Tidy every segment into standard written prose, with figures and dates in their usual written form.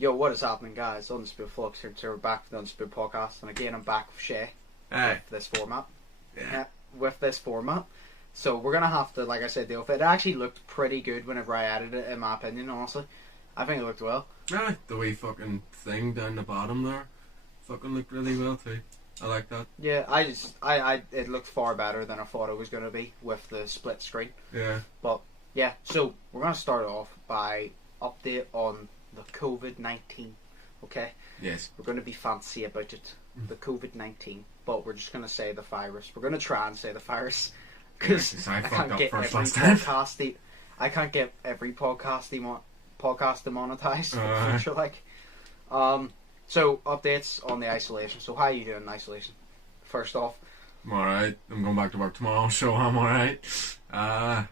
Yo, what is happening, guys? Undisputed Flux here. We're back with the Undisputed podcast, and again, I'm back with Shay. Hey. With this format. Yeah. With this format. So we're gonna have to, like I said, deal with it. It actually looked pretty good whenever I added it, in my opinion, honestly. I think it looked well. Yeah, the wee fucking thing down the bottom there fucking looked really well too. I like that. Yeah, it looked far better than I thought it was gonna be with the split screen. Yeah. But yeah, so we're gonna start off by update on the COVID-19. Okay. Yes. We're gonna be fancy about it, the COVID-19, but we're just gonna say the virus. We're gonna try and say the virus because I can't get every podcast. I can't get every podcast demonetized for the future, like. So updates on the isolation. So how are you doing in isolation? First off, I'm alright. I'm going back to work tomorrow, so I'm alright. Are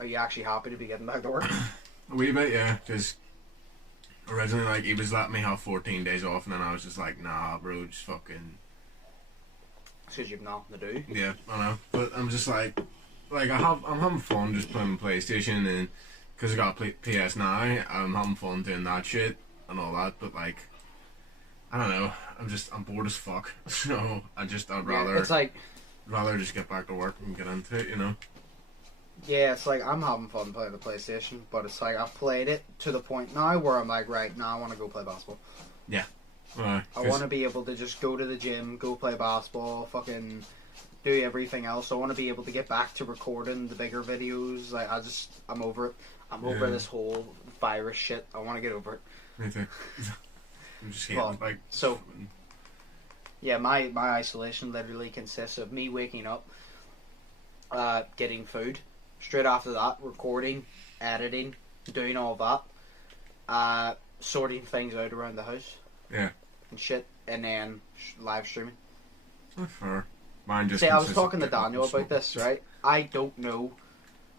you actually happy to be getting back to work? A wee bit, yeah. Because originally, like, he was letting me have 14 days off, and then I was just like, nah, bro, just fucking. Because you've nothing to do. Yeah, I know. But I'm just like I'm having fun just playing PlayStation, and because I got PS now, I'm having fun doing that shit and all that. But like, I don't know. I'm bored as fuck. So I'd rather. It's like. Rather just get back to work and get into it, you know. Yeah, it's like I'm having fun playing the PlayStation, but it's like I've played it to the point now where I'm like, right, now I want to go play basketball. Yeah. I want to be able to just go to the gym, go play basketball, fucking do everything else. I want to be able to get back to recording the bigger videos. Like, I'm over it. I'm over this whole virus shit. I want to get over it. Me too. I'm just hating, like... So, yeah, my isolation literally consists of me waking up, getting food. Straight after that, recording, editing, doing all that, sorting things out around the house. Yeah. And shit, and then live streaming. Not fair. Mine just. See, I was talking to Daniel about this, right? I don't know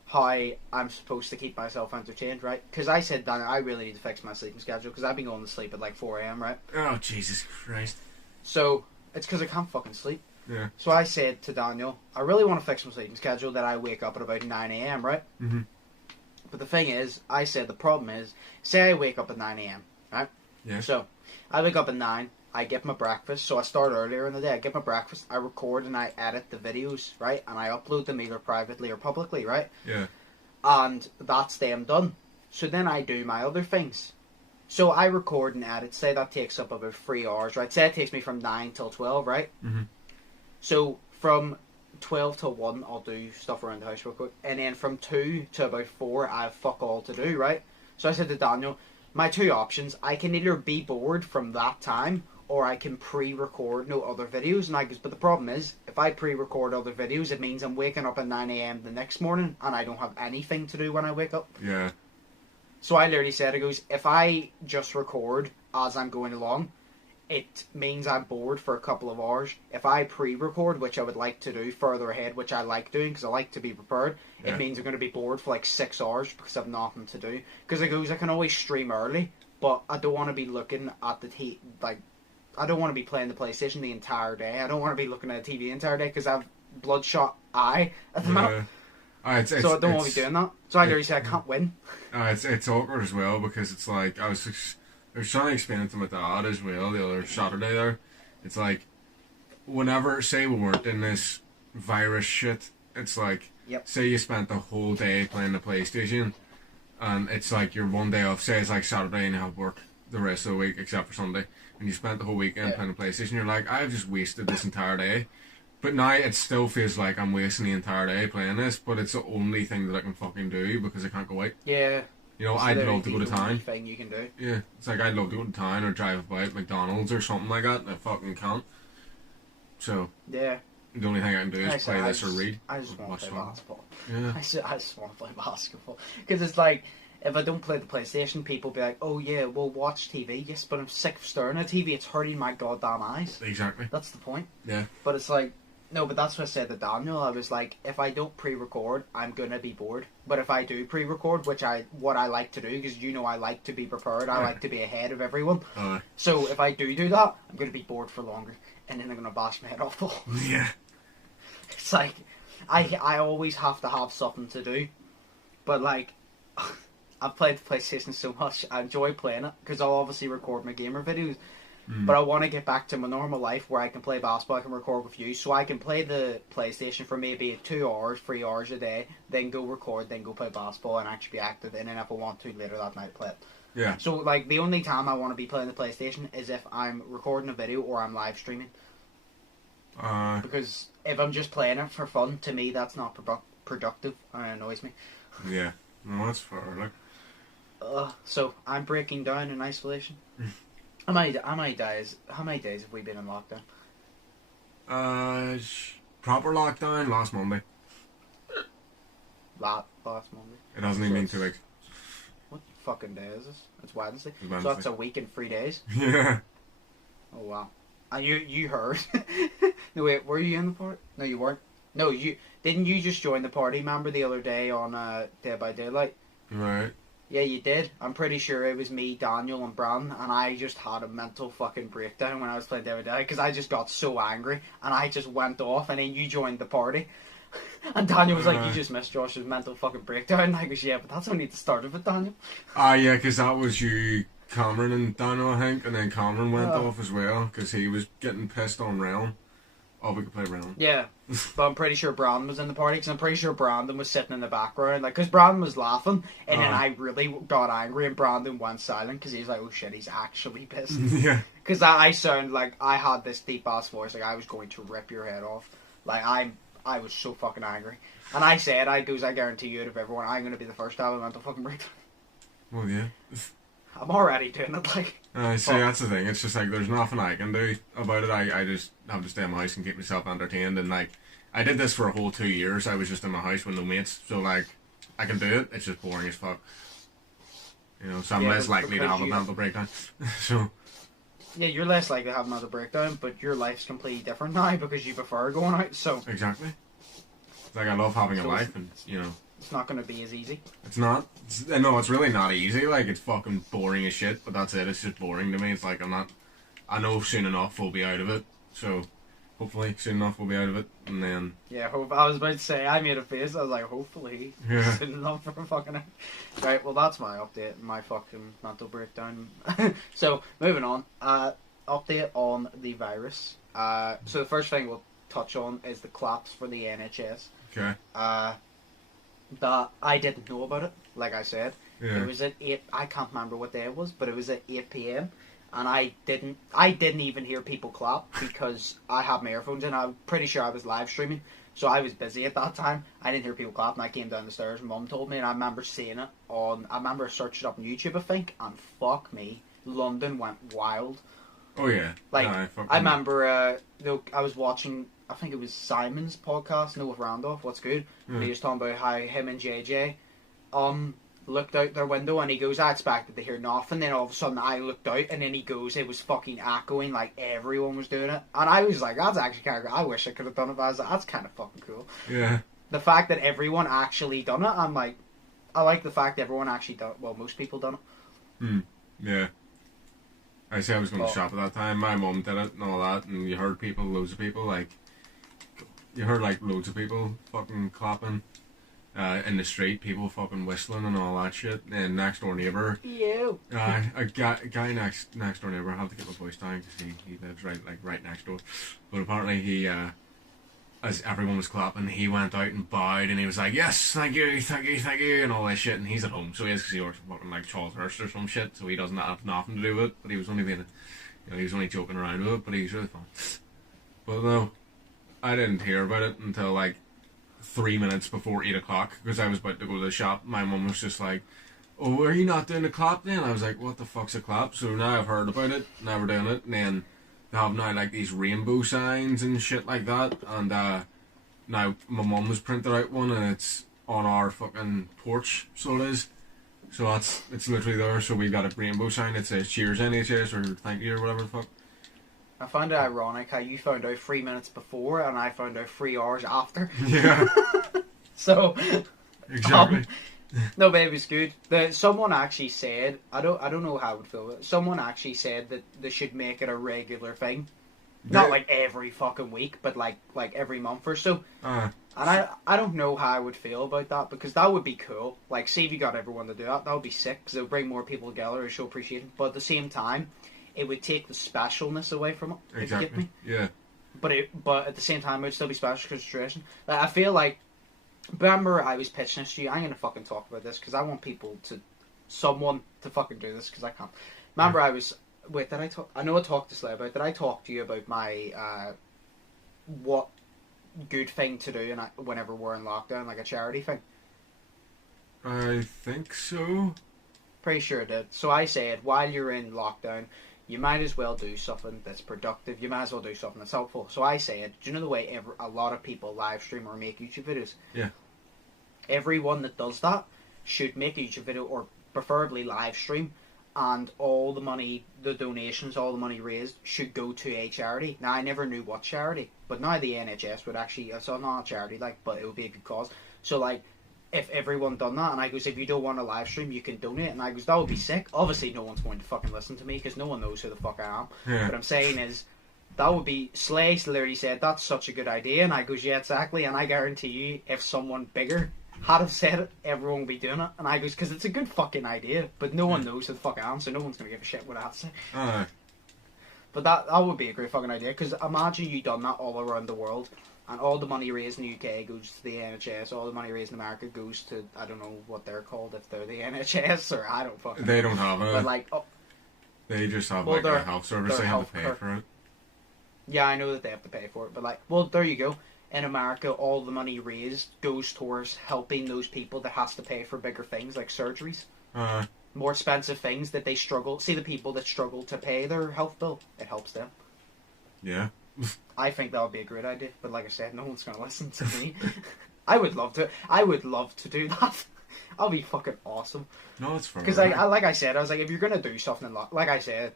how I'm supposed to keep myself entertained, right? Because I said, Daniel, I really need to fix my sleeping schedule because I've been going to sleep at like 4 a.m., right? Oh, Jesus Christ. So, it's because I can't fucking sleep. Yeah. So I said to Daniel, I really want to fix my sleeping schedule that I wake up at about 9 a.m., right? Mm-hmm. But the thing is, I said the problem is, say I wake up at 9 a.m., right? Yeah. So, I wake up at 9, I get my breakfast, so I start earlier in the day, I get my breakfast, I record and I edit the videos, right? And I upload them either privately or publicly, right? Yeah. And that's them done. So then I do my other things. So I record and edit, say that takes up about 3 hours, right? Say it takes me from 9 till 12, right? Mm-hmm. So from 12 till 1, I'll do stuff around the house real quick. And then from 2 to about 4, I have fuck all to do, right? So I said to Daniel, my two options, I can either be bored from that time, or I can pre-record no other videos. And I goes, but the problem is, if I pre-record other videos, it means I'm waking up at 9 a.m. the next morning, and I don't have anything to do when I wake up. Yeah. So I literally said, it goes, if I just record as I'm going along, it means I'm bored for a couple of hours. If I pre-record, which I would like to do further ahead, which I like doing because I like to be prepared, it means I'm going to be bored for like 6 hours because I've nothing to do. Because it goes, I can always stream early, but I don't want to be looking at the I don't want to be playing the PlayStation the entire day. I don't want to be looking at the TV the entire day because I have bloodshot eye at the moment. So I don't want to be doing that. So I literally say I can't win. It's awkward as well because it's like I was trying to explain it to my dad as well the other Saturday there. It's like, whenever, say we weren't in this virus shit, it's like, say you spent the whole day playing the PlayStation, and it's like your one day off, say it's like Saturday and you have work the rest of the week except for Sunday, and you spent the whole weekend playing the PlayStation, you're like, I've just wasted this entire day. But now it still feels like I'm wasting the entire day playing this, but it's the only thing that I can fucking do because I can't go out. Yeah. You know, I'd love to go to town. Thing you can do. Yeah, it's like I'd love to go to town or drive by McDonald's or something like that, and I fucking can't. So yeah, the only thing I can do is play this or read. I just want to play basketball. Yeah, I just want to play basketball because it's like, if I don't play the PlayStation, people be like, "Oh yeah, we'll watch TV." Yes, but I'm sick of staring at TV. It's hurting my goddamn eyes. Exactly. That's the point. Yeah. But it's like. No, but that's what I said to Daniel. I was like, if I don't pre-record, I'm gonna be bored. But if I do pre-record, what I like to do, because you know I like to be prepared, I like to be ahead of everyone. So if I do that, I'm gonna be bored for longer, and then I'm gonna bash my head off the wall. Yeah. It's like, I always have to have something to do, but like, I've played the PlayStation so much. I enjoy playing it because I'll obviously record my gamer videos. But I want to get back to my normal life where I can play basketball, I can record with you, so I can play the PlayStation for maybe 2 hours, 3 hours a day, then go record, then go play basketball and actually be active, and then if I want to later that night play it. Yeah. So like the only time I want to be playing the PlayStation is if I'm recording a video or I'm live streaming. Because if I'm just playing it for fun, to me that's not productive and it annoys me. Yeah. No, that's fair. Like. So I'm breaking down in isolation. How many days have we been in lockdown? Proper lockdown last Monday. Last Monday. It hasn't even been 2 weeks. What fucking day is this? It's Wednesday. It's Wednesday. So that's a week and 3 days. Yeah. Oh wow. And you heard? No wait, were you in the party? No, you weren't. No, you just join the party? Remember the other day on Dead by Daylight? Right. Yeah, you did. I'm pretty sure it was me, Daniel, and Bran, and I just had a mental fucking breakdown when I was playing Dead by Daylight because I just got so angry and I just went off, and then you joined the party. And Daniel was like, "You just missed Josh's mental fucking breakdown." And I goes, "Yeah, but that's only the start of it, Daniel." Yeah, because that was you, Cameron, and Daniel, I think, and then Cameron went off as well because he was getting pissed on Realm. Oh, we could play Realm. Yeah, but I'm pretty sure Brandon was in the party because I'm pretty sure Brandon was sitting in the background, like, because Brandon was laughing, and then I really got angry, and Brandon went silent because he was like, "Oh shit, he's actually pissed." Yeah. Because I sound like I had this deep ass voice, like I was going to rip your head off. Like I was so fucking angry, and I said, I guarantee you, out of everyone, I'm gonna be the first to have a mental fucking breakdown. Well, yeah. I'm already doing it, like. See, that's the thing. It's just like there's nothing I can do about it. I just have to stay in my house and keep myself entertained. And like, I did this for a whole 2 years. I was just in my house with no mates, so like, I can do it. It's just boring as fuck. You know, so I'm less likely to have a mental breakdown. So. Yeah, you're less likely to have another breakdown, but your life's completely different now because you prefer going out. So. Exactly. It's like I love having a life, and you know. It's not going to be as easy. It's not. No, it's really not easy. Like, it's fucking boring as shit, but that's it. It's just boring to me. It's like, I know soon enough we'll be out of it. So, hopefully, soon enough we'll be out of it. And then... Yeah, I was about to say, I made a face. I was like, hopefully, soon enough for fucking... Right, well, that's my update. My fucking mental breakdown. So, moving on. Update on the virus. So, the first thing we'll touch on is the claps for the NHS. Okay. That I didn't know about it, like I said. Yeah. It was at 8, I can't remember what day it was, but it was at 8 PM, and I didn't even hear people clap because I had my earphones in. I'm pretty sure I was live streaming, so I was busy at that time. I didn't hear people clap, and I came down the stairs, and Mum told me, and I remember seeing it I remember searching it up on YouTube, I think, and fuck me, London went wild. Oh yeah. Like, I remember, I was watching, I think it was Simon's podcast, with Randolph, What's Good? And he was talking about how him and JJ looked out their window, and he goes, I expected to hear nothing, then all of a sudden I looked out, and then he goes, it was fucking echoing, like everyone was doing it. And I was like, that's actually kind of cool. I wish I could have done it, but I was like, that's kind of fucking cool. Yeah. The fact that everyone actually done it, I'm like, I like the fact that everyone actually done it. Well, most people done it. Yeah. I say I was going to shop at that time. My mum did it and all that, and you heard people, loads of people, like, loads of people fucking clapping in the street, people fucking whistling and all that shit. And next door neighbour, a guy next door neighbour, I have to get my voice down because he lives right next door. But apparently he, as everyone was clapping, he went out and bowed, and he was like, yes, thank you, and all that shit. And he's at home, so he is, because he works for fucking like Charles Hurst or some shit, so he doesn't have nothing to do with it. But he was only being, he was only joking around with it, but he's really fun. But no, I didn't hear about it until like 3 minutes before 8 o'clock, because I was about to go to the shop. My mum was just like, oh, are you not doing a clap then? I was like, what the fuck's a clap? So now I've heard about it, now we're doing it, and then they have now like these rainbow signs and shit like that, and now my mum has printed out one, and it's on our fucking porch, so it is. So it's literally there, so we've got a rainbow sign that says cheers NHS or thank you or whatever the fuck. I found it ironic how you found out 3 minutes before and I found out 3 hours after. Yeah. So exactly. No, but it was good. Someone actually said, I don't know how I would feel, but someone actually said that they should make it a regular thing. Not like every fucking week, but like every month or so. And I don't know how I would feel about that, because that would be cool. Like, say if you got everyone to do that, that would be sick, because it would bring more people together and show appreciation. But at the same time, it would take the specialness away from it. Exactly. If you get me? Yeah. But at the same time, it would still be special consideration. Like, I feel like, remember I was pitching this to you. I'm gonna fucking talk about this because I want someone to fucking do this, because I can't. Remember, I was. Wait, did I talk? I know I talked to Slay about. Did I talk to you about my what good thing to do whenever we're in lockdown, like a charity thing? I think so. Pretty sure it did. So I said, while you're in lockdown, you might as well do something that's productive. You might as well do something that's helpful. So I said, do you know the way a lot of people live stream or make YouTube videos? Yeah. Everyone that does that should make a YouTube video, or preferably live stream, and all the money, the donations, all the money raised should go to a charity. Now, I never knew what charity, but now the NHS would actually, so not a charity, like, but it would be a good cause. So, like, if everyone done that, and I goes, if you don't want to live stream, you can donate, and I goes, that would be sick. Obviously, no one's going to fucking listen to me, because no one knows who the fuck I am. Yeah. But I'm saying is, that would be, Slay literally said, that's such a good idea, and I goes, yeah, exactly, and I guarantee you, if someone bigger had have said it, everyone would be doing it. And I goes, because it's a good fucking idea, but no one knows who the fuck I am, so no one's going to give a shit what I have to say. But that would be a great fucking idea, because imagine you done that all around the world, and all the money raised in the UK goes to the NHS, all the money raised in America goes to, I don't know what they're called, if they're the NHS, or I don't fucking They know. don't have it. But like, they just have well, like a health service, they have to pay for it. Yeah, I know that they have to pay for it, but like, well, there you go. In America, all the money raised goes towards helping those people that has to pay for bigger things like surgeries. More expensive things that they struggle. See the people that struggle to pay their health bill, it helps them. Yeah. I think that would be a great idea, but like I said, no one's going to listen to me. I would love to do that. That'll be fucking awesome. No, it's fair. Because like I said, I was like, if you're going to do something, like I said,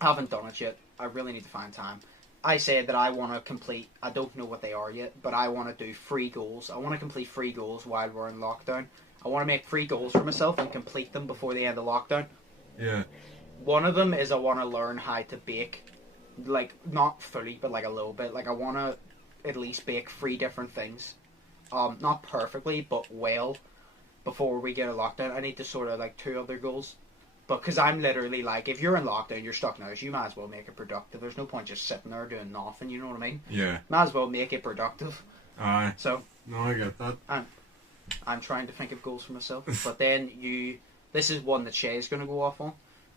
I haven't done it yet. I really need to find time. I said that I want to complete, I don't know what they are yet, but I want to do 3 goals. I want to complete 3 goals while we're in lockdown. I want to make 3 goals for myself and complete them before the end of lockdown. Yeah. One of them is I want to learn how to bake. Like, not fully, but like a little bit. Like, I want to at least bake 3 different things. Not perfectly, but well, before we get a lockdown. I need to sort of, like, 2 other goals. Because I'm literally like, if you're in lockdown, you're stuck in the house, you might as well make it productive. There's no point just sitting there doing nothing, you know what I mean? Yeah. Might as well make it productive. Aye. So, no, I get that. I'm trying to think of goals for myself. But then this is one that Shay's going to go off on.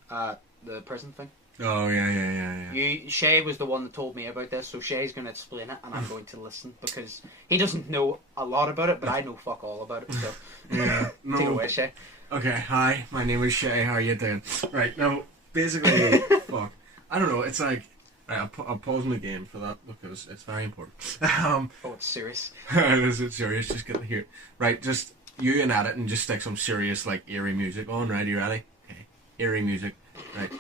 The prison thing. Oh, yeah. Shay was the one that told me about this, so Shay's going to explain it, and I'm going to listen, because he doesn't know a lot about it, but I know fuck all about it, so. Yeah. No. Take it away, Shay. Okay, hi, my name is Shay, how are you doing? Right, now, basically, fuck, I don't know, it's like, right, I'll pause my game for that, because it's very important. Oh, it's serious. Is it serious? Just get to hear it. Right, just, you and edit and just stick some serious, like, eerie music on, right, you ready? Okay, eerie music, right.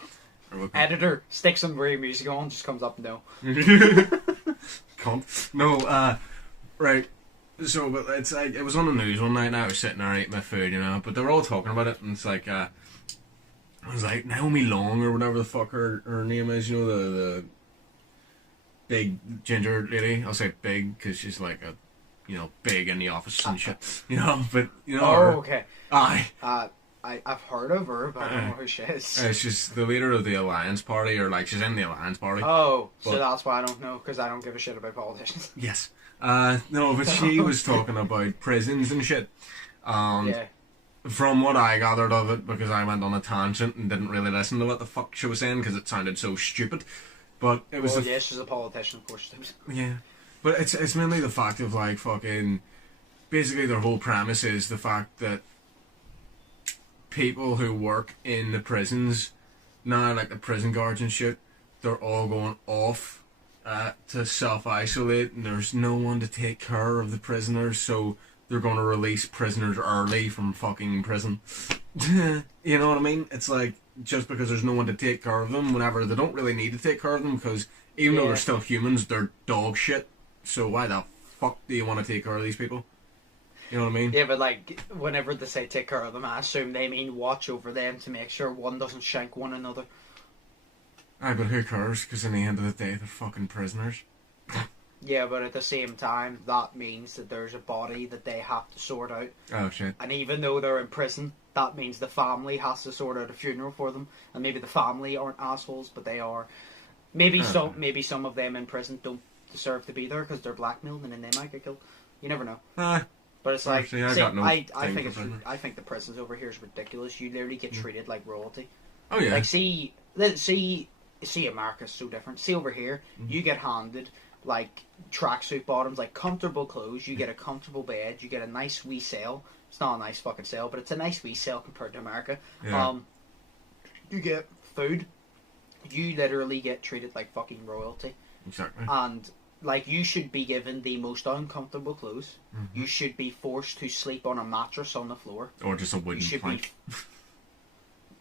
Editor, stick some eerie music on, just comes up no. Cunt. No, right. So, but it's like, it was on the news one night and I was sitting there eating my food, you know, but they were all talking about it, and it's like, it was like Naomi Long or whatever the fuck her name is, you know, the big ginger lady. I'll say big because she's like a, you know, big in the office and shit, you know, but, you know. Oh, okay. Aye. I've heard of her, but I don't know who she is. She's the leader of the Alliance Party, or like, she's in the Alliance Party. Oh, but, so that's why I don't know, because I don't give a shit about politicians. Yes. No, but she was talking about prisons and shit. Yeah. From what I gathered of it, because I went on a tangent and didn't really listen to what the fuck she was saying, because it sounded so stupid. But it was. Well, yeah, she's a politician, of course. Yeah. But it's mainly the fact of, like, fucking. Basically, their whole premise is the fact that people who work in the prisons now, like the prison guards and shit, they're all going off to self-isolate, and there's no one to take care of the prisoners, so they're going to release prisoners early from fucking prison. You know what I mean? It's like, just because there's no one to take care of them, whenever they don't really need to take care of them, because even though they're still humans, they're dog shit, so why the fuck do you want to take care of these people? You know what I mean? Yeah, but like, whenever they say take care of them, I assume they mean watch over them to make sure one doesn't shank one another. Aye, but who cares? Because in the end of the day, they're fucking prisoners. Yeah, but at the same time, that means that there's a body that they have to sort out. Oh shit. And even though they're in prison, that means the family has to sort out a funeral for them. And maybe the family aren't assholes, but they are. Maybe some of them in prison don't deserve to be there because they're blackmailed and then they might get killed. You never know. But it's like, actually, I think the prisons over here is ridiculous. You literally get treated like royalty. Oh yeah. Like see, America's so different. See over here, you get handed like tracksuit bottoms, like comfortable clothes. You get a comfortable bed. You get a nice wee cell. It's not a nice fucking cell, but it's a nice wee cell compared to America. Yeah. You get food. You literally get treated like fucking royalty. Exactly. And like you should be given the most uncomfortable clothes. Mm-hmm. You should be forced to sleep on a mattress on the floor. Or just a wooden plank.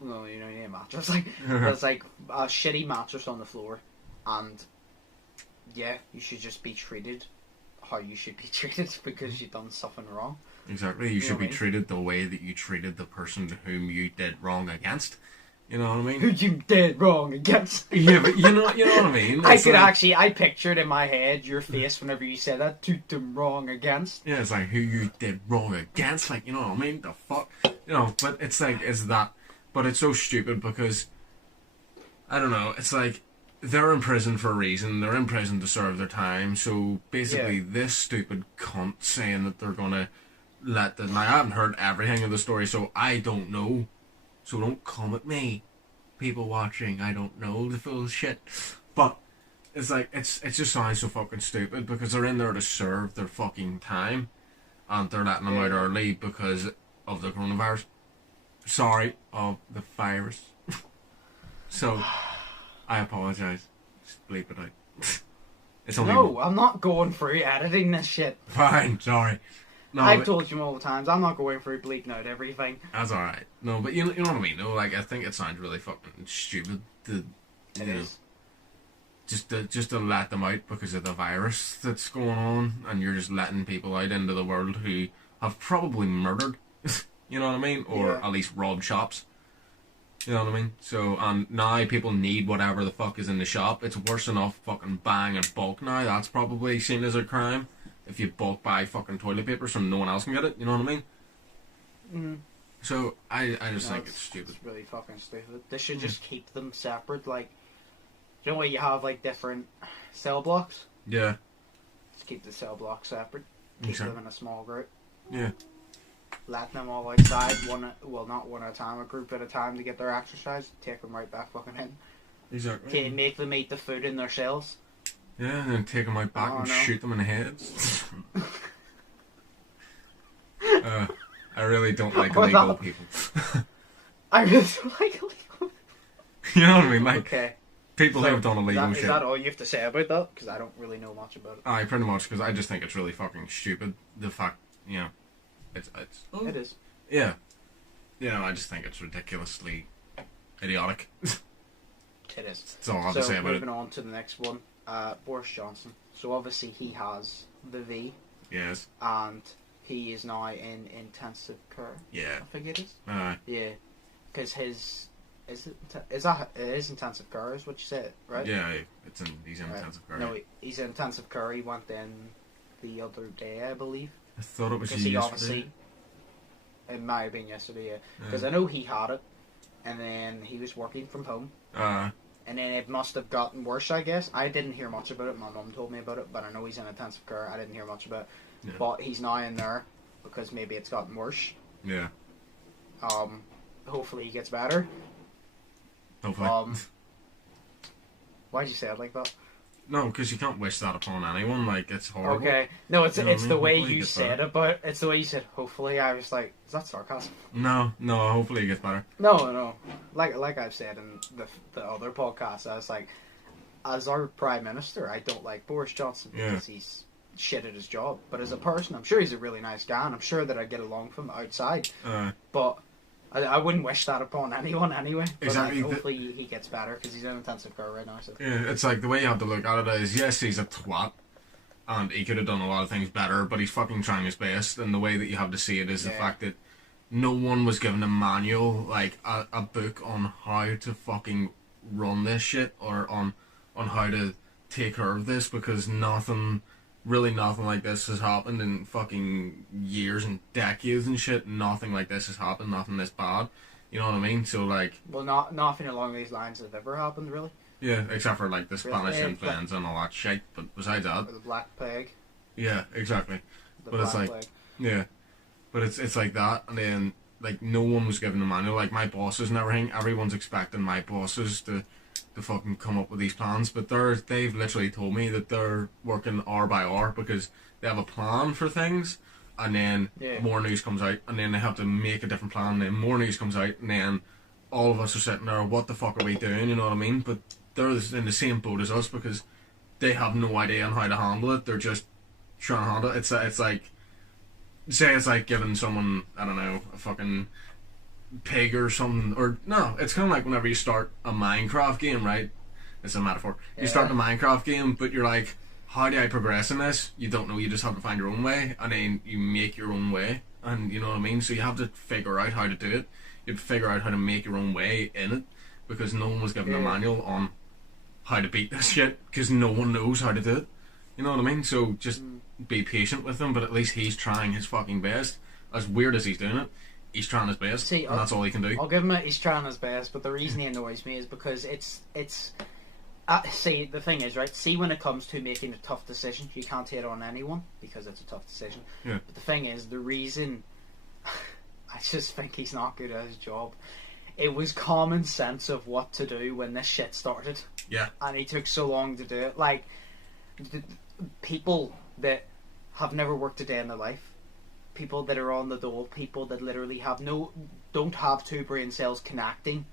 No, you need a mattress. Like it's like a shitty mattress on the floor, and yeah, you should just be treated how you should be treated because you've done something wrong. Exactly. You should be treated the way that you treated the person to whom you did wrong against. You know what I mean? Who you did wrong against? Yeah, but you know what I mean? It's I pictured in my head your face whenever you said that. To them wrong against. Yeah, it's like who you did wrong against. Like, you know what I mean? The fuck? You know, but it's like, it's that. But it's so stupid because, I don't know, it's like, they're in prison for a reason. They're in prison to serve their time. So basically, this stupid cunt saying that they're gonna let the. Now, I haven't heard everything of the story, so I don't know. So don't come at me, people watching. I don't know the full shit. But it's like, it just sounds so fucking stupid because they're in there to serve their fucking time, and they're letting them out early because of the coronavirus. Sorry, of the virus. So, I apologise. Just bleep it out. It's only I'm not going through editing this shit. Fine, sorry. No, I've told you multiple times, I'm not going through bleeping out everything. That's alright. No, but you know what I mean? No, like, I think it sounds really fucking stupid to, just to let them out because of the virus that's going on, and you're just letting people out into the world who have probably murdered, you know what I mean? Or at least robbed shops. You know what I mean? So, and now people need whatever the fuck is in the shop. It's worse enough fucking buying in bulk now. That's probably seen as a crime. If you bulk buy fucking toilet paper so no one else can get it, you know what I mean? Mm. So, I just think it's stupid. It's really fucking stupid. They should just keep them separate, like, you know what, you have, like, different cell blocks? Yeah. Just keep the cell blocks separate. Keep them in a small group. Yeah. Let them all outside, not one at a time, a group at a time to get their exercise. Take them right back fucking in. Exactly. Make them eat the food in their cells. Yeah, and then take them out back and shoot them in the heads. I really don't like illegal people. I really don't like illegal people. You know what I mean? Like, people who have done illegal shit. Is that all you have to say about that? Because I don't really know much about it. Pretty much, because I just think it's really fucking stupid. The fact, you know, it is. Yeah. You know, I just think it's ridiculously idiotic. It is. That's all I have to say about it. Moving on to the next one. Boris Johnson. So obviously he has the V. Yes. And he is now in intensive care. Yeah. I think it is. Yeah. Because his it is intensive care is what you said, right? Yeah, he's in intensive care. No, he's in intensive care. He went in the other day, I believe. I thought it was yesterday. It might have been yesterday, yeah. Because I know he had it, and then he was working from home. And then it must have gotten worse, I guess. I didn't hear much about it. My mum told me about it, but I know he's in intensive care. I didn't hear much about it. Yeah. But he's now in there because maybe it's gotten worse. Yeah. Hopefully he gets better. Hopefully. Why'd you say it like that? No, because you can't wish that upon anyone. Like, it's horrible. Okay. No, it's the way you said it, but it's the way you said hopefully. I was like, is that sarcasm? No, hopefully he gets better. No. Like I've said in the other podcast, I was like, as our Prime Minister, I don't like Boris Johnson because he's shit at his job. But as a person, I'm sure he's a really nice guy, and I'm sure that I get along with him outside. But I wouldn't wish that upon anyone anyway. But exactly. Hopefully he gets better because he's in intensive care right now. So. Yeah, it's like the way you have to look at it is, yes, he's a twat, and he could have done a lot of things better, but he's fucking trying his best. And the way that you have to see it is the fact that no one was given a manual, like a book on how to fucking run this shit or on how to take care of this, because nothing really nothing like this has happened in fucking years and decades and shit. Nothing like this has happened. Nothing this bad. You know what I mean? So like, well, nothing along these lines has ever happened, really. Yeah, except for like the Spanish influenza and all that shit. But besides that, or the Black Plague. Yeah, exactly. The but Black it's like, Plague. yeah, but it's like that, and then like no one was given a manual. Like my bosses and everything, everyone's expecting my bosses to fucking come up with these plans, but they've literally told me that they're working hour by hour because they have a plan for things, and then more news comes out, and then they have to make a different plan, and then more news comes out, and then all of us are sitting there, what the fuck are we doing, you know what I mean? But they're in the same boat as us because they have no idea on how to handle it. They're just trying to handle it. It's like, say it's like giving someone, I don't know, a fucking pig or something, or no, it's kind of like whenever you start a Minecraft game, right? It's a metaphor. You start the Minecraft game, but you're like, how do I progress in this? You don't know, you just have to find your own way, and then you make your own way, and you know what I mean? So you have to figure out how to do it. You have to figure out how to make your own way in it, because no one was given a manual on how to beat this shit, because no one knows how to do it. You know what I mean? So just be patient with him, but at least he's trying his fucking best. As weird as he's doing it, he's trying his best, and that's all he can do. I'll give him he's trying his best, but the reason he annoys me is because it's see, the thing is, right, see, when it comes to making a tough decision, you can't hate on anyone because it's a tough decision. Yeah. But the thing is, the reason I just think he's not good at his job, it was common sense of what to do when this shit started. Yeah. And he took so long to do it. Like, people that have never worked a day in their life, people that are on the dole, people that literally don't have two brain cells connecting,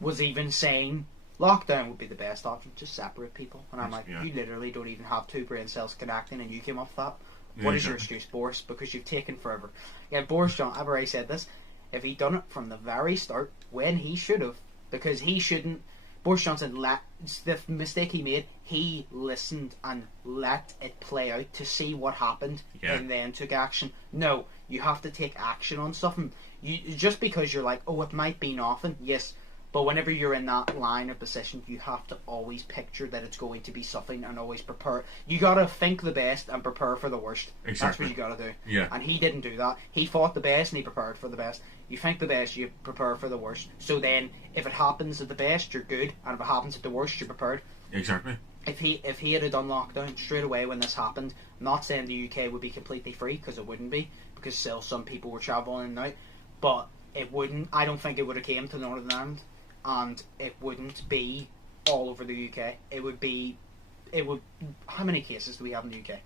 was even saying lockdown would be the best option. Just separate people. And I'm like, you literally don't even have two brain cells connecting, and you came up with that. What is your excuse, Boris? Because you've taken forever. Yeah, Boris Johnson, I've already said this, if he'd done it from the very start, when he should have, because he shouldn't, Boris Johnson, the mistake he made, he listened and let it play out to see what happened, and then took action. No, you have to take action on something. Just because you're like, oh, it might be nothing, yes, but whenever you're in that line of position, you have to always picture that it's going to be something and always prepare. You gotta think the best and prepare for the worst. Exactly. That's what you gotta do. Yeah. And he didn't do that. He fought the best and he prepared for the best. You think the best, you prepare for the worst. So then, if it happens at the best, you're good, and if it happens at the worst, you're prepared. Exactly. If he had done lockdown straight away when this happened, I'm not saying the UK would be completely free, because it wouldn't be, because still some people were travelling in and out, but it wouldn't. I don't think it would have came to Northern Ireland, and it wouldn't be all over the UK. It would. How many cases do we have in the UK?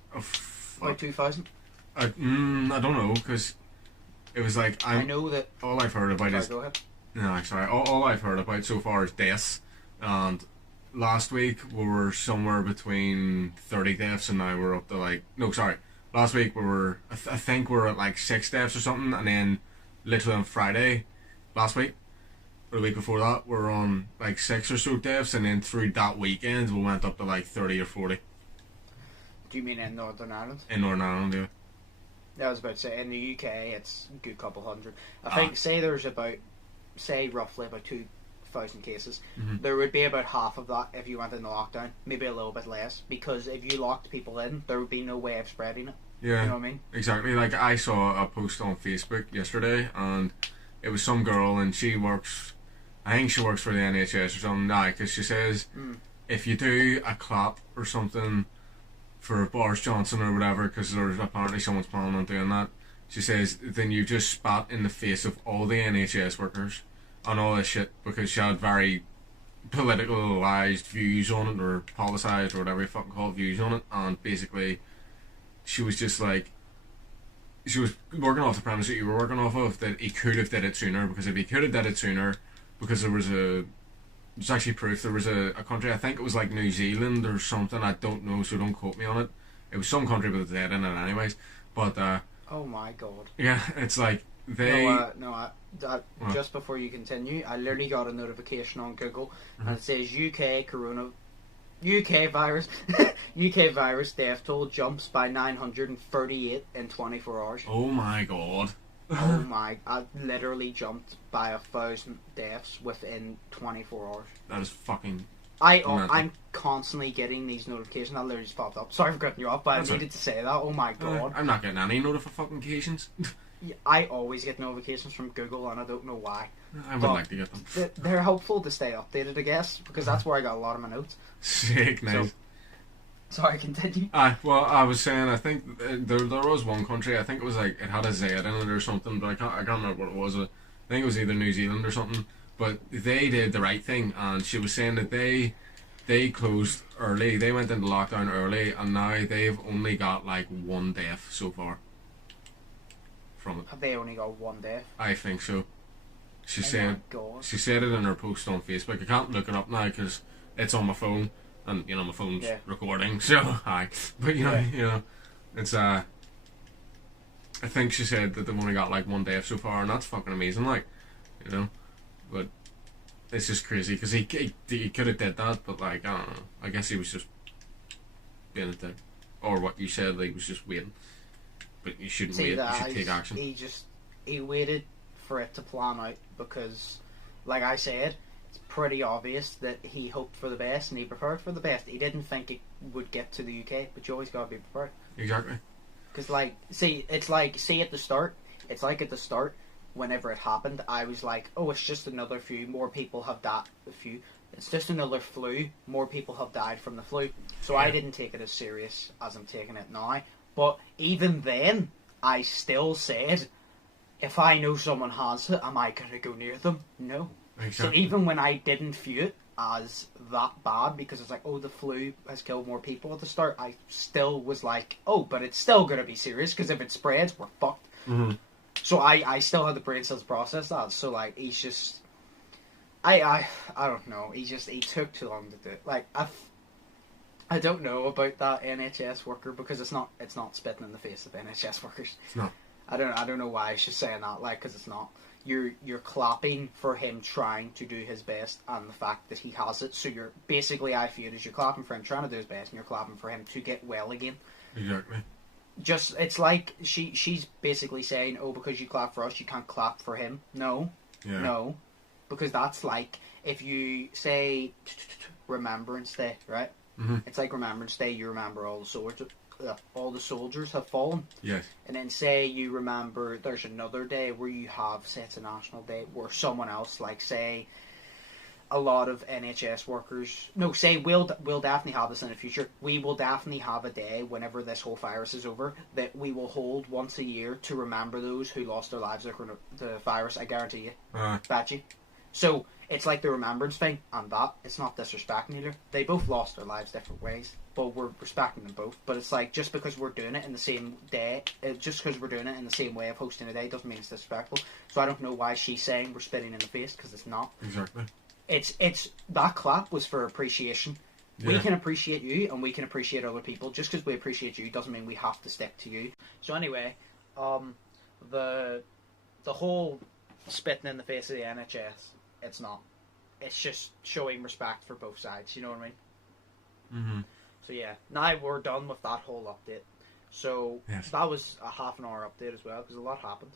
About 2,000. I don't know, because it was like I know that all I've heard about Go ahead. No, sorry. All I've heard about so far is deaths, and last week we were somewhere between 30 deaths, and now we're up to like last week we were I think we're at like 6 deaths or something, and then literally on Friday last week or the week before that we were on like 6 or so deaths, and then through that weekend we went up to like 30 or 40. Do you mean in Northern Ireland? In Northern Ireland, yeah. I was about to say, in the UK it's a good couple hundred. I think, there's roughly about 2,000 cases. There would be about half of that if you went into lockdown, maybe a little bit less, because if you locked people in, there would be no way of spreading it. Yeah, you know what I mean? Exactly. Like, I saw a post on Facebook yesterday, and it was some girl, and I think she works for the NHS or something now, because she says if you do a clap or something for Boris Johnson or whatever, because there's apparently someone's planning on doing that, she says then you just spat in the face of all the NHS workers and all this shit, because she had very politicalised views on it, or politicised, or whatever you fucking call it, views on it, and basically she was just like, she was working off the premise that you were working off of, that he could have did it sooner, because if he could have did it sooner, because there's actually proof, there was a country, I think it was like New Zealand or something, I don't know, so don't quote me on it, it was some country with a dead in it anyways, but oh my god. Yeah, it's like they just before you continue, I literally got a notification on Google, and it says UK virus death toll jumps by 938 in 24 hours. Oh my god. Oh my, I literally jumped by 1,000 deaths within 24 hours. That is fucking I'm constantly getting these notifications. That literally just popped up. Sorry for cutting you off, but I needed to say that. Oh my god. I'm not getting any notifications. I always get notifications from Google, and I don't know why. I would like to get them. They're helpful to stay updated, I guess, because that's where I got a lot of my notes. Sick, nice. So, sorry, continue. Well, I was saying, I think there was one country, I think it was like, it had a Z in it or something, but I can't remember what it was. I think it was either New Zealand or something, but they did the right thing, and she was saying that they closed early, they went into lockdown early, and now they've only got like one death so far from it. Have they only got one death? I think so. She said it in her post on Facebook. I can't look it up now because it's on my phone, and you know my phone's recording. So hi, but you know, it's I think she said that they've only got like one death so far, and that's fucking amazing. Like, you know, but it's just crazy because he could have did that, but like I don't know. I guess he was just being a dick, or what you said. He was just waiting, but you shouldn't wait. You should take action. He waited for it to plan out because, like I said, it's pretty obvious that he hoped for the best and he prepared for the best. He didn't think it would get to the UK, but you always gotta be prepared. Exactly. Because, like, at the start, whenever it happened, I was like, oh, it's just another flu. More people have died. It's just another flu. More people have died from the flu. So I didn't take it as serious as I'm taking it now. But even then, I still said, if I know someone has it, am I going to go near them? No. Exactly. So even when I didn't view it as that bad, because it's like, oh, the flu has killed more people at the start, I still was like, oh, but it's still going to be serious, because if it spreads, we're fucked. Mm-hmm. So I still had the brain cells process that. So, like, he's just... I don't know. He took too long to do it. Like, I don't know about that NHS worker, because it's not spitting in the face of NHS workers. It's not. I don't know why she's saying that, like, because it's not. You're clapping for him trying to do his best and the fact that he has it. So you're basically, I feel, is you're clapping for him trying to do his best and you're clapping for him to get well again. Exactly. Just, it's like she's basically saying, oh, because you clap for us, you can't clap for him. No. Yeah. No. Because that's like, if you say Remembrance Day, right? Mm-hmm. It's like Remembrance Day, you remember all the soldiers have fallen. Yes. And then say you remember there's another day where you have, say it's a national day, where someone else, like say a lot of NHS workers, no, say we'll definitely have this in the future. We will definitely have a day whenever this whole virus is over that we will hold once a year to remember those who lost their lives to the virus. I guarantee you. Bet you. So it's like the remembrance thing, and that it's not disrespecting either. They both lost their lives different ways, but we're respecting them both. But it's like, just because we're doing it in the same day, just because we're doing it in the same way of hosting a day doesn't mean it's disrespectful. So I don't know why she's saying we're spitting in the face, because it's not. Exactly. It's that clap was for appreciation. Yeah. We can appreciate you and we can appreciate other people. Just because we appreciate you doesn't mean we have to stick to you. So anyway, the whole spitting in the face of the NHS, it's not. It's just showing respect for both sides, you know what I mean? Mm-hmm. So yeah, now we're done with that whole update. So that was a half an hour update as well, because a lot happened.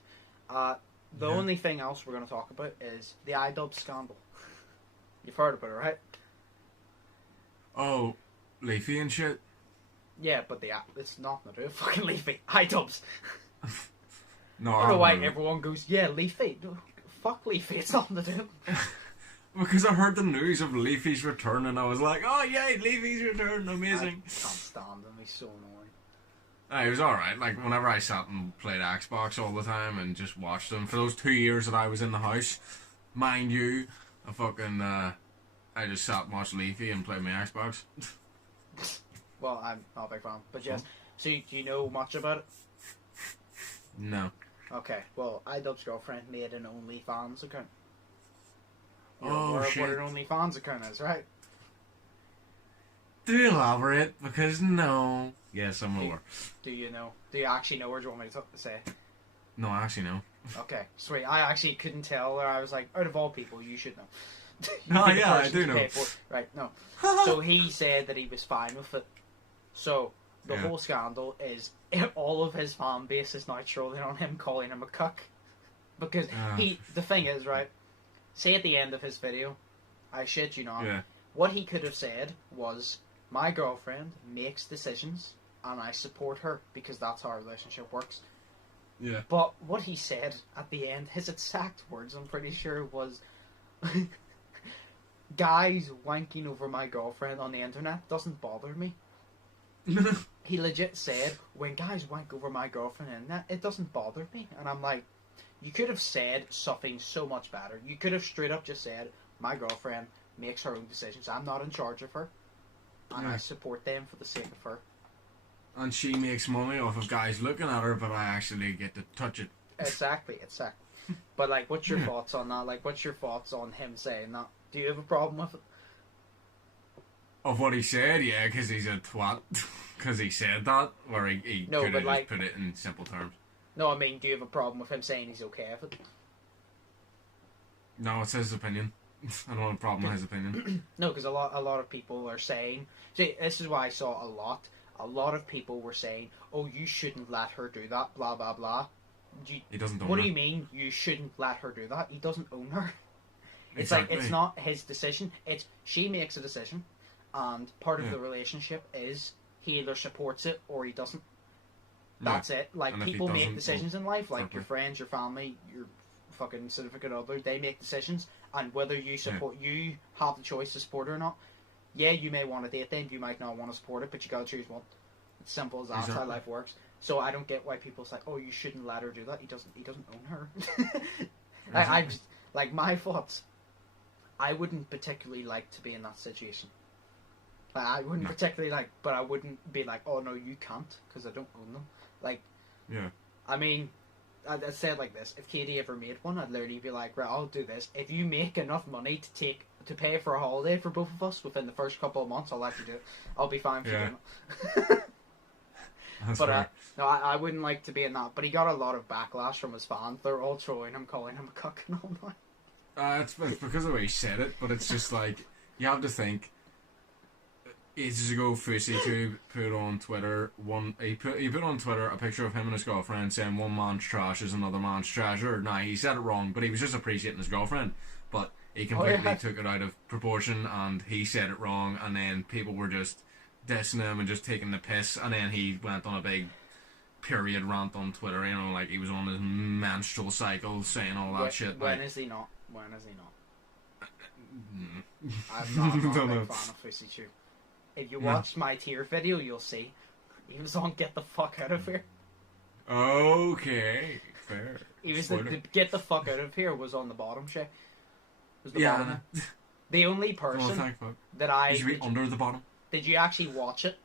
The only thing else we're going to talk about is the iDubbbz scandal. You've heard about it, right? Oh, Leafy and shit? Yeah, but it's nothing to do with fucking Leafy. iDubbbz. No, I don't know why everyone goes, yeah, Leafy. Fuck Leafy, it's nothing to do. Because I heard the news of Leafy's return and I was like, oh yay, Leafy's return, amazing. I can't stand him, he's so annoying. He was alright, like whenever I sat and played Xbox all the time and just watched him, for those 2 years that I was in the house, mind you, I just sat and watched Leafy and played my Xbox. Well, I'm not a big fan, but yes. So do you know much about it? No. Okay, well, iDubbbz girlfriend made an OnlyFans account. You know shit. What an OnlyFans account is, right? Do you elaborate? Because no. Yes, I'm aware. Do you know? Do you actually know, or do you want me to say? No, I actually know. Okay, sweet. I actually couldn't tell, or I was like, out of all people, you should know. No, yeah, I do know. Right, no. So he said that he was fine with it. So the whole scandal is all of his fan base is now trolling on him, calling him a cuck. Because the thing is, right, say at the end of his video, I shit you not, What he could have said was, my girlfriend makes decisions and I support her because that's how our relationship works. Yeah. But what he said at the end, his exact words, I'm pretty sure, was, guys wanking over my girlfriend on the internet doesn't bother me. He legit said, when guys wank over my girlfriend on the internet, it doesn't bother me. And I'm like, you could have said something so much better. You could have straight up just said, my girlfriend makes her own decisions. I'm not in charge of her. And I support them for the sake of her. And she makes money off of guys looking at her, but I actually get to touch it. Exactly. But, like, what's your thoughts on that? Like, what's your thoughts on him saying that? Do you have a problem with it? Of what he said, yeah, because he's a twat. Because he said that, or he No, could but have like- just put it in simple terms. No, I mean, do you have a problem with him saying he's okay with it? No, it's his opinion. I don't have a problem with his opinion. No, because a lot of people are saying... See, this is why I saw a lot. A lot of people were saying, oh, you shouldn't let her do that, blah, blah, blah. He doesn't own What her. do you mean you shouldn't let her do that? He doesn't own her. It's Exactly. like, it's not his decision. It's she makes a decision, and part of Yeah. the relationship is he either supports it or he doesn't. Yeah. That's it. Like, And if he people make doesn't, decisions in life, like fuck your her. friends, your family, your fucking significant other, they make decisions, and whether you support, you have the choice to support it or not. Yeah, you may want to date them, you might not want to support it, but you gotta choose one. It's simple as that. That's how Exactly. life works. So I don't get why people say, "Oh, you shouldn't let her do that." He doesn't own her. I just, like, my thoughts. I wouldn't particularly like to be in that situation. Like, I wouldn't No. particularly like, but I wouldn't be like, "Oh no, you can't," because I don't own them. Like, Yeah. I mean, I'd say it like this: if Katie ever made one, I'd literally be like, "Right, I'll do this. If you make enough money to pay for a holiday for both of us within the first couple of months, I'll let you do it. I'll be fine for Yeah. doing it." That's But fair. no, I wouldn't like to be in that. But he got a lot of backlash from his fans. They're all trolling him, calling him a cuck and all that. It's because of the way he said it, but it's just like, you have to think. Ages ago, Fusi2 put on Twitter he put on Twitter a picture of him and his girlfriend saying one man's trash is another man's treasure. Now, he said it wrong, but he was just appreciating his girlfriend. But he completely took it out of proportion, and he said it wrong, and then people were just dissing him and just taking the piss, and then he went on a big period rant on Twitter, you know, like he was on his menstrual cycle saying all that shit. When Like, is he not? When is he not? mm. I'm not a Don't know. big fan of Fusi2. If you watch my tier video, you'll see he was on "Get the fuck out of here." Okay, fair. He was Spoiler. the "Get the fuck out of here" was on the bottom shit. Was the Yeah, bottom. The only oh, person thank fuck. that I You should be under the bottom. did you actually watch it?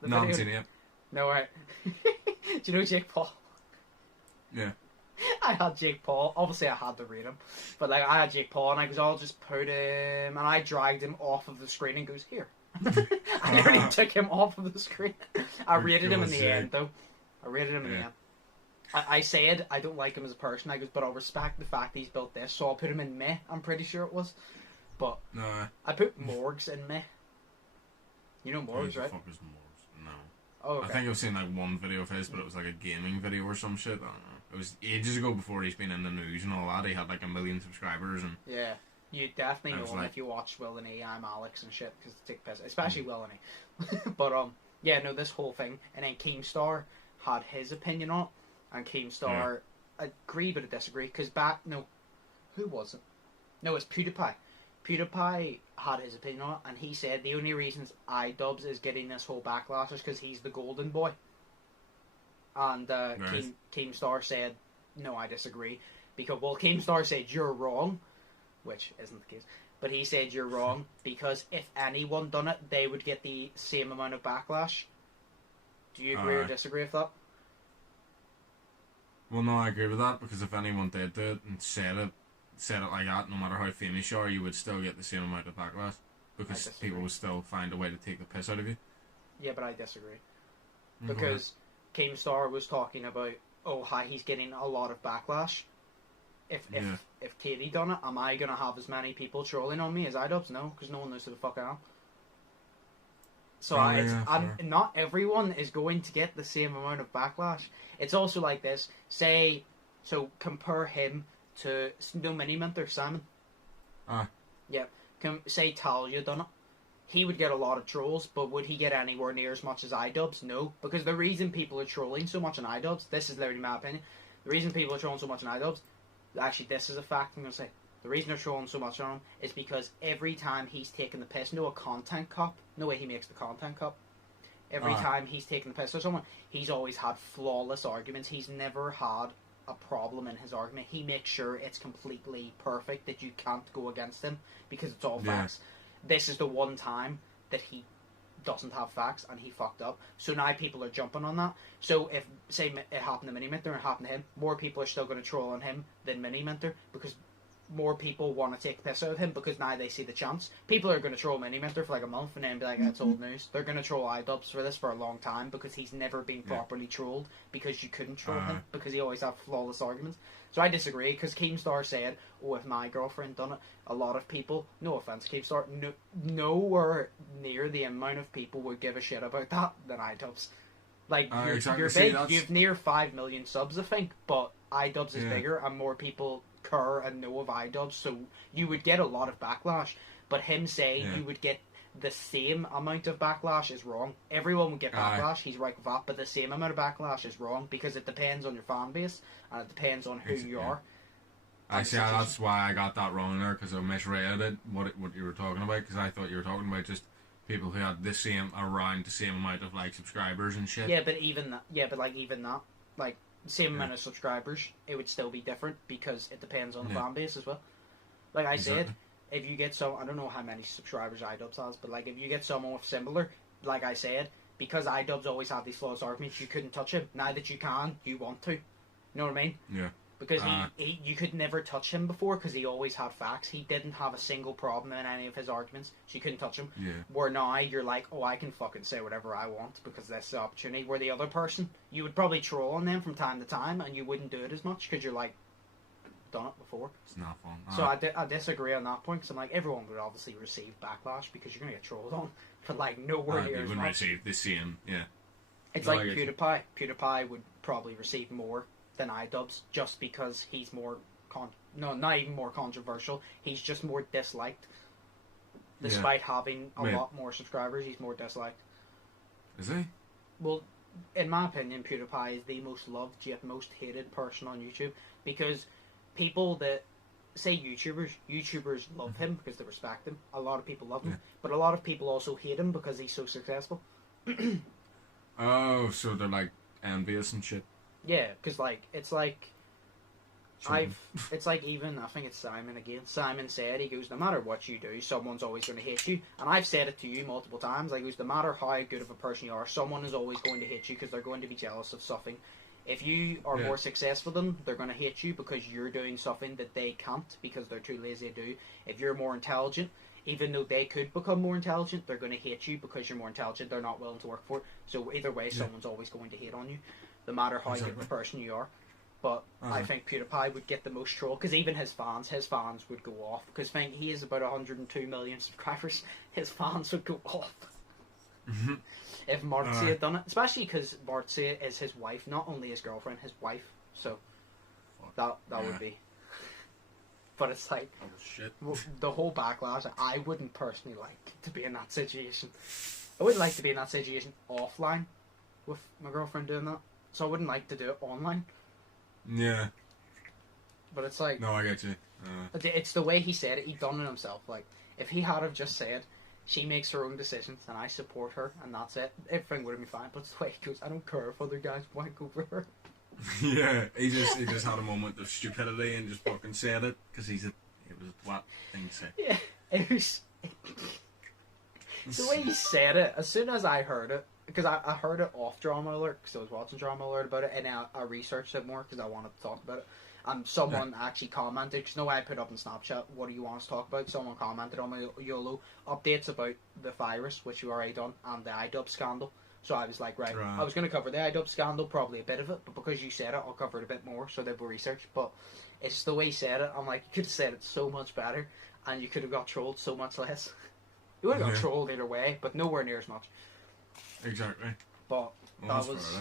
The No, I haven't video? seen it yet. No, right. Do you know Jake Paul? Yeah. I had Jake Paul. Obviously, I had to read him, but like I had Jake Paul, and I goes, "I'll just put him," and I dragged him off of the screen and goes, "Here." I already took him off of the screen. I rated him in the end, though. I rated him in the Yeah. end. I said I don't like him as a person. I goes, but I'll respect the fact that he's built this, so I'll put him in meh. I'm pretty sure it was, but No. I put Morgs in meh. You know Morgs, Who the right? fuck is Morgs? No. Oh, okay. I think I've seen like one video of his, but it was like a gaming video or some shit. I don't know. It was ages ago before he's been in the news and all that. He had like 1 million subscribers and Yeah, you definitely I know was him like- if you watch Will and E. I'm Alex and shit because they take piss, especially Will and E. But yeah, no, this whole thing, and then Keemstar had his opinion on it, and Keemstar agreed but disagree because who was it? No, it's PewDiePie. PewDiePie had his opinion on it, and he said the only reasons iDubbbz is getting this whole backlash is because he's the golden boy. And Right. Keemstar said, no, I disagree. Because, well, Keemstar said, you're wrong, which isn't the case. But he said you're wrong because if anyone done it, they would get the same amount of backlash. Do you agree or disagree with that? well, no, I agree with that because if anyone did do it and said it like that, no matter how famous you are, you would still get the same amount of backlash because disagree. people would still find a way to take the piss out of you. Yeah, but I disagree. Because Keemstar was talking about, oh, hi, he's getting a lot of backlash. If Katie done it, am I going to have as many people trolling on me as iDubbbz? No, because no one knows who the fuck I am. So fair. not everyone is going to get the same amount of backlash. It's also like this. Compare him to Snow Mini Minter Simon. Ah. Yep. Say Talia done it, he would get a lot of trolls, but would he get anywhere near as much as iDubbbz? No, because the reason people are trolling so much on iDubbbz, this is literally my opinion, the reason people are trolling so much on iDubbbz, actually this is a fact I'm going to say, the reason they're trolling so much on him is because every time he's taken the piss, a content cop, no way he makes the content cop, every time he's taken the piss or someone, he's always had flawless arguments, he's never had a problem in his argument, he makes sure it's completely perfect, that you can't go against him, because it's all facts. This is the one time that he doesn't have facts and he fucked up. So now people are jumping on that. So if, say, it happened to Mini Minter and it happened to him, more people are still going to troll on him than Mini Minter, because more people want to take the piss out of him because now they see the chance. People are going to troll Mini Minter for like a month and then be like, that's old news. They're going to troll iDubbbz for this for a long time because he's never been properly trolled, because you couldn't troll him because he always had flawless arguments. So I disagree, because Keemstar said, oh, if my girlfriend done it, a lot of people, no offense Keemstar, nowhere near the amount of people would give a shit about that than iDubbbz. Like, you're big, you've near 5 million subs I think, but iDubbbz is bigger and more people care and know of iDubbbz, so you would get a lot of backlash, but him saying you would get the same amount of backlash is wrong. Everyone would get backlash, he's right with that, but the same amount of backlash is wrong, because it depends on your fan base and it depends on who you are. I see, that's why I got that wrong there, because I misread it, what you were talking about, because I thought you were talking about just people who had around the same amount of like subscribers and shit. Yeah, but even that, like same amount of subscribers, it would still be different because it depends on the fan base as well. Like I said, if you get I don't know how many subscribers iDubbbz has, but like if you get someone with similar, like I said, because iDubbbz always had these flawless arguments, you couldn't touch him. Now that you can, you want to. You know what I mean? Yeah. Because you could never touch him before because he always had facts. He didn't have a single problem in any of his arguments, so you couldn't touch him. Yeah. Where now you're like, oh, I can fucking say whatever I want because that's the opportunity. Where the other person, you would probably troll on them from time to time and you wouldn't do it as much because you're like, done it before. It's not fun. So I disagree on that point because I'm like, everyone would obviously receive backlash because you're going to get trolled on, but like nowhere near as much. You wouldn't receive the same, It's like PewDiePie. PewDiePie would probably receive more than iDubbbz just because he's more not even more controversial, he's just more disliked. Despite having a lot more subscribers, he's more disliked. Is he? Well, in my opinion, PewDiePie is the most loved yet most hated person on YouTube, because people that say YouTubers love him because they respect him. A lot of people love him, but a lot of people also hate him because he's so successful. Oh, so they're like envious and shit. Yeah, because like it's like even I think it's Simon again. Simon said, he goes, no matter what you do, someone's always going to hate you. And I've said it to you multiple times. Like, no matter how good of a person you are, someone is always going to hate you because they're going to be jealous of something. If you are more successful than them, they're going to hate you because you're doing something that they can't because they're too lazy to do. If you're more intelligent, even though they could become more intelligent, they're going to hate you because you're more intelligent. They're not willing to work for it. So either way, someone's always going to hate on you, no matter how good of a person you are. But I think PewDiePie would get the most troll, because even his fans would go off. Because he has about 102 million subscribers. His fans would go off if Marcia had done it. Especially because Marcia is his wife, not only his girlfriend, his wife. So that would be. But it's like, the whole backlash, I wouldn't personally like to be in that situation. I wouldn't like to be in that situation offline with my girlfriend doing that. So I wouldn't like to do it online. Yeah. But it's like... No, I get you. It's the way he said it. He done it himself. Like, if he had have just said, she makes her own decisions and I support her and that's it, everything would have been fine. But it's the way he goes, I don't care if other guys wank over her. Yeah, he just had a moment of stupidity and just fucking said it because it was a twat thing to say. Yeah, it was... the way he said it, as soon as I heard it, because I heard it off Drama Alert, because I was watching Drama Alert about it, and I researched it more because I wanted to talk about it. And someone actually commented, because I put up on Snapchat, what do you want us to talk about? Someone commented on my YOLO updates about the virus, which we already done, and the iDubbbz scandal. So I was like, right, I was going to cover the iDubbbz scandal, probably a bit of it, but because you said it, I'll cover it a bit more, so they'll be research. But it's the way he said it. I'm like, you could have said it so much better, and you could have got trolled so much less. You would have got trolled either way, but nowhere near as much. Exactly. But that was...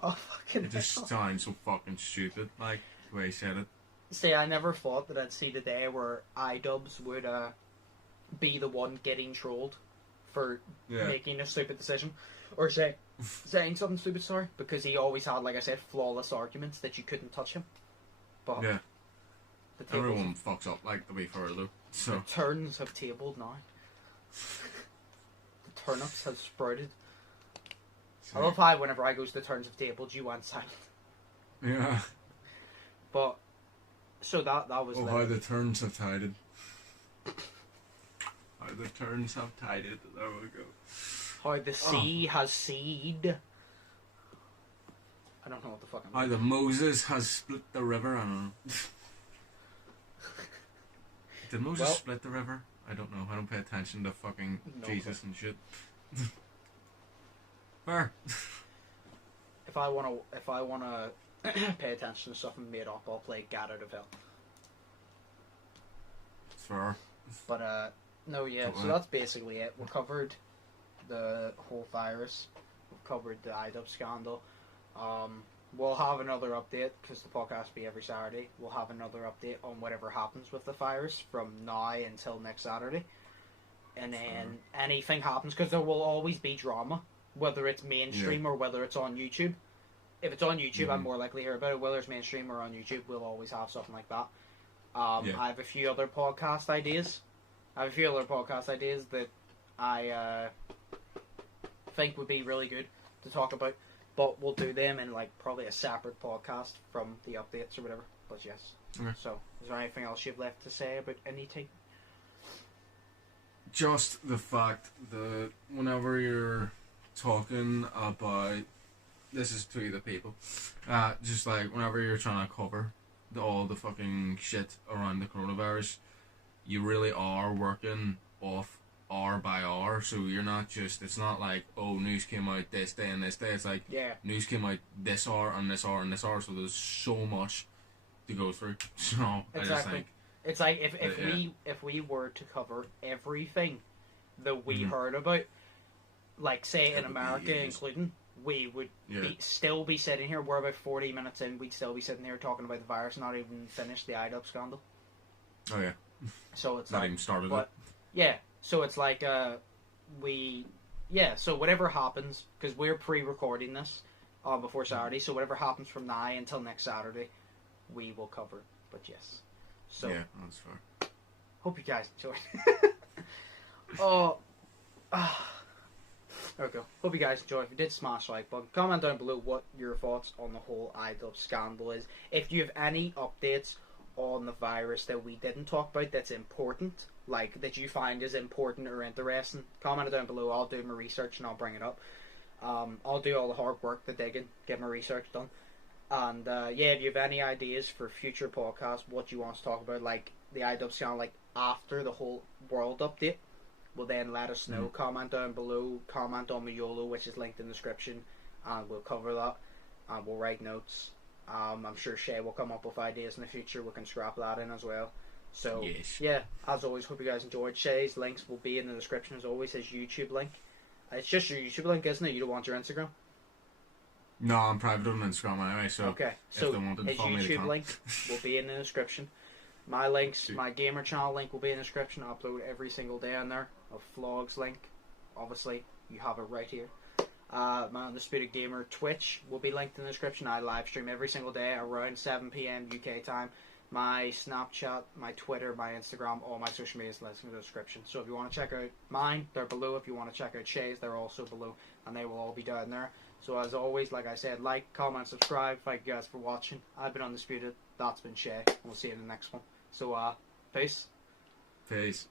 oh, fucking It just sounds so fucking stupid, like, the way he said it. See, I never thought that I'd see the day where iDubbbz would be the one getting trolled for making a stupid decision. Or saying something stupid, sorry. Because he always had, like I said, flawless arguments that you couldn't touch him. But yeah. Everyone fucks up, like, to be fair, though. So. The turns have tabled now. The turnips have sprouted. I love how whenever I goes the turns have tabled, you went silent. Yeah. But, so that was... Oh, how the turns have tided. How the turns have tided. There we go. How the sea has seed. I don't know what the fuck I'm How the Moses has split the river. I don't know. Did Moses split the river? I don't know. I don't pay attention to fucking Jesus and shit. Fair. If I wanna pay attention to something made up, I'll play Get Out of Hell. Fair. But no, yeah. So that's basically it. We covered the whole virus. We've covered the iDubbbz scandal. We'll have another update because the podcast will be every Saturday. We'll have another update on whatever happens with the virus from now until next Saturday. And then anything happens, because there will always be drama, whether it's mainstream or whether it's on YouTube. If it's on YouTube, I'm more likely to hear about it. Whether it's mainstream or on YouTube, we'll always have something like that. I have a few other podcast ideas. That I think would be really good to talk about. But we'll do them in like probably a separate podcast from the updates or whatever. But yes. Okay. So, is there anything else you've left to say about anything? Just the fact that whenever you're talking about, this is to the people, just like whenever you're trying to cover all the fucking shit around the coronavirus, you really are working off hour by hour, so you're not just, it's not like, oh, news came out this day and this day, it's like, news came out this hour and this hour and this hour, so there's so much to go through. So exactly. I just think it's like if we were to cover everything that we heard about, like say in America including, we would still be sitting here. We're about 40 minutes in. We'd still be sitting here talking about the virus, not even finished the iDubbbz scandal. Oh yeah. So it's not like, even started it. Yeah. So it's like so whatever happens, because we're pre-recording this before Saturday, so whatever happens from now until next Saturday, we will cover. But yes. So yeah, that's fair. Hope you guys enjoyed. There we go. Hope you guys enjoyed. If you did, smash the like button. Comment down below what your thoughts on the whole iDubbbz scandal is. If you have any updates on the virus that we didn't talk about that's important, like that you find is important or interesting, comment it down below. I'll do my research and I'll bring it up. I'll do all the hard work, the digging, get my research done. And if you have any ideas for future podcasts, what you want us to talk about, like the iDubbbz scandal, like after the whole world update, well then let us know. Comment down below. Comment on my YOLO, which is linked in the description, and we'll cover that. And we'll write notes. I'm sure Shay will come up with ideas in the future. We can scrap that in as well. So yeah, as always, hope you guys enjoyed. Shay's links will be in the description as always. His YouTube link. It's just your YouTube link, isn't it? You don't want your Instagram? No, I'm private on Instagram anyway, so okay. So his YouTube link will be in the description. My links, my gamer channel link will be in the description. I upload every single day on there. A vlogs link, obviously, you have it right here. My Undisputed Gamer Twitch will be linked in the description. I live stream every single day around 7 PM UK time. My Snapchat, my Twitter, my Instagram, all my social media is linked in the description. So if you want to check out mine, they're below. If you want to check out Shay's, they're also below, and they will all be down there. So as always, like I said, like, comment, subscribe. Thank you guys for watching. I've been Undisputed. That's been Shay. We'll see you in the next one. So, peace. Peace.